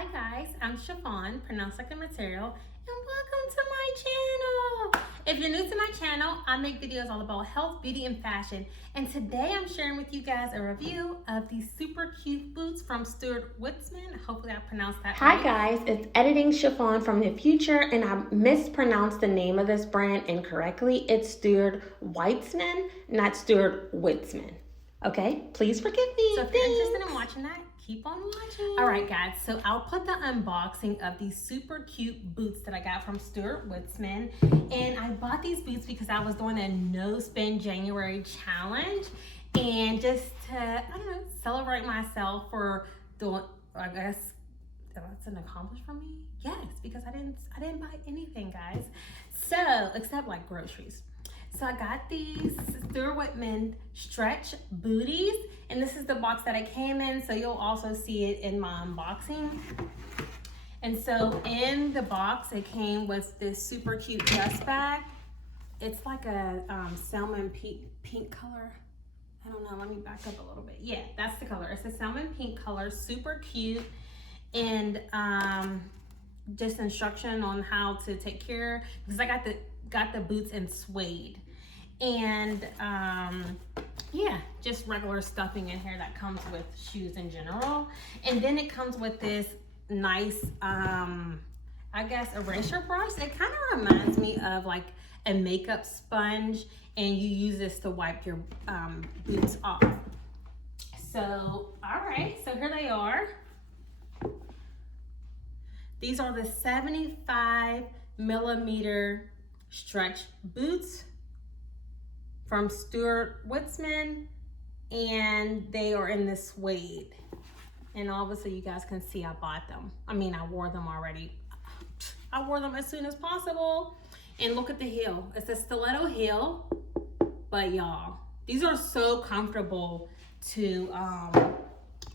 Hi guys, I'm Sha-Phawn, pronounced like the material, and welcome to my channel. If you're new to my channel, I make videos all about health, beauty, and fashion. And today I'm sharing with you guys a review of these super cute boots from Stuart Weitzman. Hopefully I pronounced that right. Hi guys, it's Editing Sha-Phawn from the future, and I mispronounced the name of this brand incorrectly. It's Stuart Weitzman, not Stuart Weitzman. Okay, please forgive me. So if you're interested in watching that, keep on watching. All right guys, so I'll put the unboxing of these super cute boots that I got from Stuart Weitzman. And I bought these boots because I was doing a no spend January challenge, and just to, I don't know, celebrate myself for doing, I guess that's an accomplishment for me. Yes, because I didn't buy anything, guys. So except like groceries. So I got these Stuart Weitzman stretch booties, and this is the box that it came in, so you'll also see it in my unboxing. And so in the box, it came with this super cute dust bag. It's like a salmon pink color. I don't know, let me back up a little bit. Yeah, that's the color. It's a salmon pink color, super cute. And just instruction on how to take care, because I got the boots in suede. And yeah, just regular stuffing in here that comes with shoes in general. And then it comes with this nice I guess eraser brush. It kind of reminds me of like a makeup sponge, and you use this to wipe your boots off. So all right, so here they are. These are the 75mm stretch boots from Stuart Weitzman, and they are in this suede. And obviously you guys can see I bought them. I mean, I wore them already. I wore them as soon as possible. And look at the heel. It's a stiletto heel, but y'all, these are so comfortable to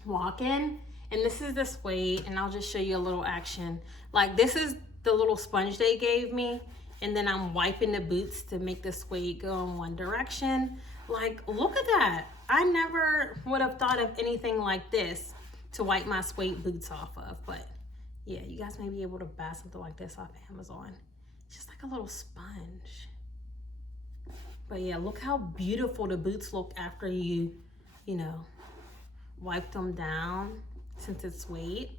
walk in. And this is the suede, and I'll just show you a little action. Like, this is the little sponge they gave me, and then I'm wiping the boots to make the suede go in one direction. Like, look at that. I never would have thought of anything like this to wipe my suede boots off of. But yeah, you guys may be able to buy something like this off Amazon. It's just like a little sponge. But yeah, look how beautiful the boots look after you know, wipe them down, since it's suede.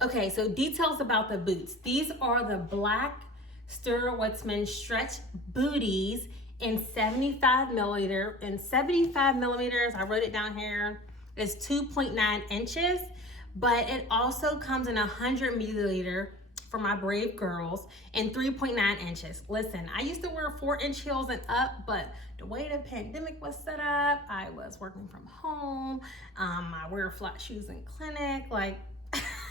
Okay, so details about the boots. These are the black Stuart Weitzman stretch booties in 75mm. And 75mm, I wrote it down here, is 2.9 inches, but it also comes in 100mm for my brave girls and 3.9 inches. Listen, I used to wear 4-inch heels and up, but the way the pandemic was set up, I was working from home. I wear flat shoes in clinic. Like,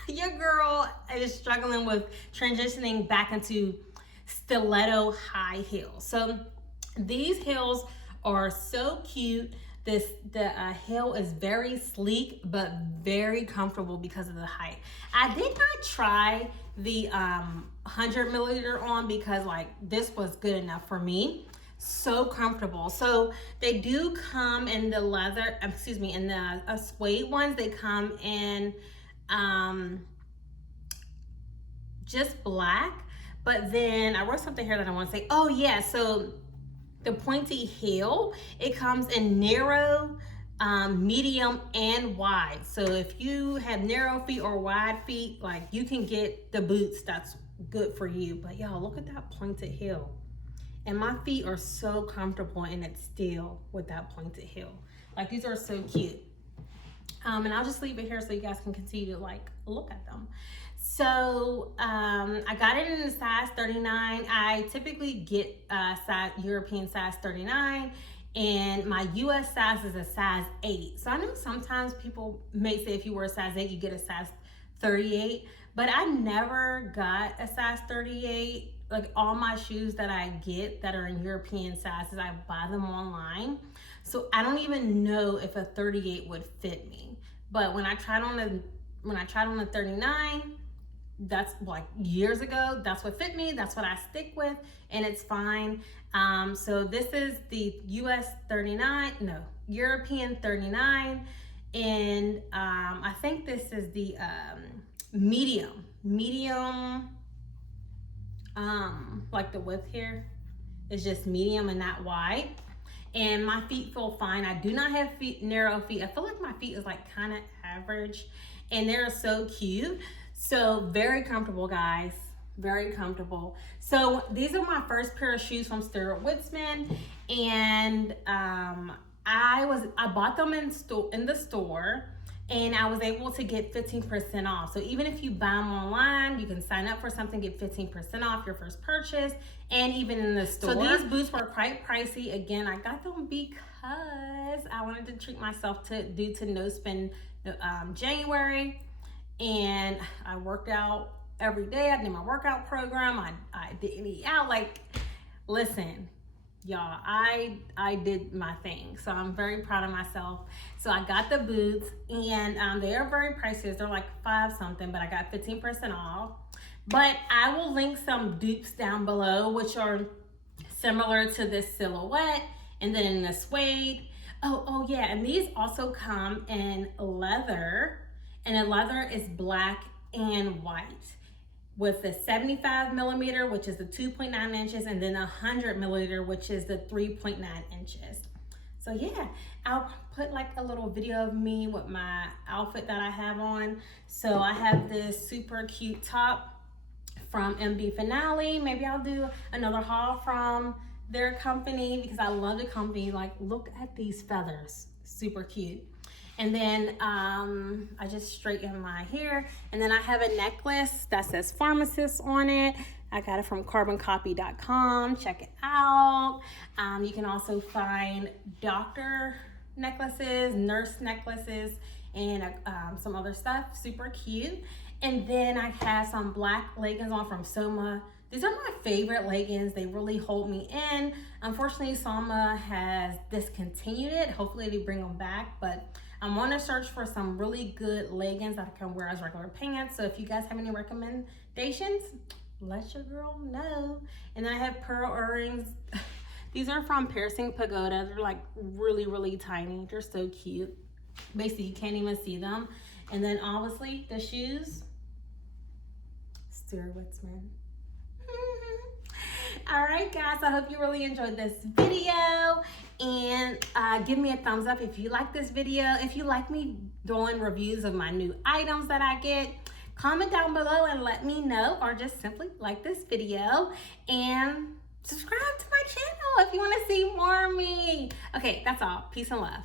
your girl is struggling with transitioning back into stiletto high heels. So these heels are so cute. The heel is very sleek, but very comfortable because of the height. I did not try the 100mm on because like this was good enough for me. So comfortable. So they do come in the leather, excuse me, in the suede ones. They come in just black, but then I wrote something here that I want to say. Oh yeah, so the pointy heel, it comes in narrow, medium, and wide. So if you have narrow feet or wide feet, like, you can get the boots that's good for you. But y'all, look at that pointed heel. And my feet are so comfortable in it still with that pointed heel. Like, these are so cute. And I'll just leave it here so you guys can continue to like look at them. So I got it in a size 39. I typically get European size 39, and my US size is a size 8. So I know sometimes people may say if you were a size 8, you get a size 38, but I never got a size 38. Like, all my shoes that I get that are in European sizes, I buy them online. So I don't even know if a 38 would fit me. But when I tried on the 39, that's like years ago, that's what fit me, that's what I stick with, and it's fine. So this is the European 39, And I think this is the medium, like the width here is just medium and not wide. And my feet feel fine. I do not have narrow feet. I feel like my feet is like kind of average, and they're so cute. So very comfortable, guys, very comfortable. So these are my first pair of shoes from Stuart Weitzman, and I bought them in the store, and I was able to get 15% off. So even if you buy them online, you can sign up for something, get 15% off your first purchase, and even in the store. So these boots were quite pricey. Again, I got them because I wanted to treat myself due to no spend January, and I worked out every day. I did my workout program. I didn't eat out. Like, listen, y'all, I did my thing, so I'm very proud of myself. So I got the boots, and they are very pricey. They're like $5 something, but I got 15% off. But I will link some dupes down below, which are similar to this silhouette, and then in the suede. Oh yeah, and these also come in leather, and the leather is black and white, with the 75 millimeter, which is the 2.9 inches, and then 100 millimeter, which is the 3.9 inches. So yeah, I'll put like a little video of me with my outfit that I have on. So I have this super cute top from MB Finale. Maybe I'll do another haul from their company because I love the company. Like, look at these feathers, super cute. And then I just straightened my hair. And then I have a necklace that says pharmacist on it. I got it from carboncopy.com. Check it out. You can also find doctor necklaces, nurse necklaces, and some other stuff. Super cute. And then I have some black leggings on from Soma. These are my favorite leggings. They really hold me in. Unfortunately, Soma has discontinued it. Hopefully they bring them back, but I'm on a search for some really good leggings that I can wear as regular pants. So if you guys have any recommendations, let your girl know. And then I have pearl earrings. These are from Piercing Pagoda. They're like really, really tiny. They're so cute. Basically, you can't even see them. And then obviously the shoes, Stuart Weitzman. All right, guys, I hope you really enjoyed this video, and give me a thumbs up if you like this video. If you like me doing reviews of my new items that I get, comment down below and let me know, or just simply like this video and subscribe to my channel if you want to see more of me. Okay, that's all. Peace and love.